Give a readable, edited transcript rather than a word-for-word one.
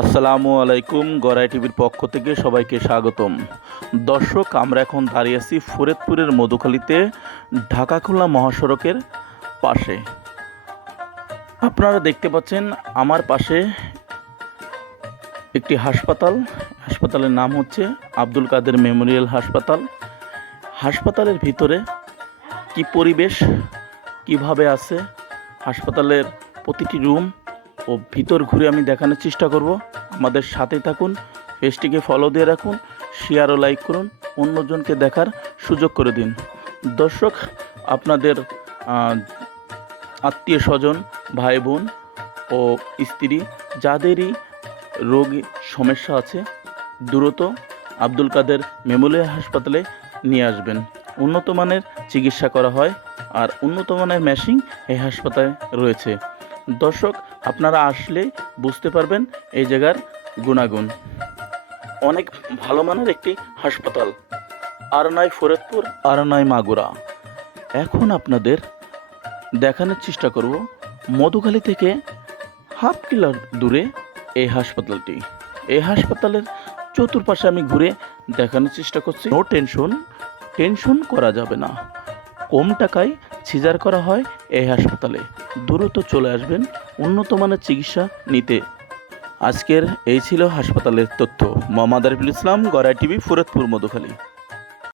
আসসালামু আলাইকুম। গড়াই টিভির পক্ষ থেকে সবাইকে স্বাগতম। দর্শক, আমরা এখন দাঁড়িয়ে আছি ফরিদপুরের মধুখালীতে, ঢাকা খুলনা মহাসড়কের পাশে। আপনারা দেখতে পাচ্ছেন আমার পাশে একটি হাসপাতাল। হাসপাতালের নাম হচ্ছে আব্দুল কাদের মেমোরিয়াল হাসপাতাল। হাসপাতালের ভিতরে কি পরিবেশ, কিভাবে আছে হাসপাতালের প্রতিটি রুম ও ভিতর ঘুরে আমি দেখানোর চেষ্টা করব। আমাদের সাথে থাকুন, পেজটিকে ফলো দিয়ে রাখুন, শেয়ার ও লাইক করুন, অন্যজনকে দেখার সুযোগ করে দিন। দর্শক, আপনাদের আত্মীয় স্বজন, ভাই বোন ও স্ত্রী যাদেরই রোগী সমস্যা আছে, দ্রুত আব্দুল কাদের মেমোরিয়াল হাসপাতালে নিয়ে আসবেন। উন্নত মানের চিকিৎসা করা হয় আর উন্নত মানের মেশিন এই হাসপাতালে রয়েছে। দর্শক, আপনারা আসলে বুঝতে পারবেন এই জায়গার গুণাগুণ। অনেক ভালো মানের একটি হাসপাতাল, আর নয় ফরিদপুর, আর নয় মাগুরা। এখন আপনাদের দেখানোর চেষ্টা করব মধুখালী থেকে হাফ কিলো দূরে এই হাসপাতালটি। এই হাসপাতালের চতুর্পাশে আমি ঘুরে দেখানোর চেষ্টা করছি। নো টেনশন করা যাবে না। কম টাকায় সিজার করা হয় এই হাসপাতালে। দ্রুত চলে আসবেন উন্নত মানের চিকিৎসা নিতে। আজকের এই ছিল হাসপাতালের তথ্য। মোহাম্মদ আরিফুল ইসলাম, গড়াই টিভি, ফরিদপুর, মধুখালী।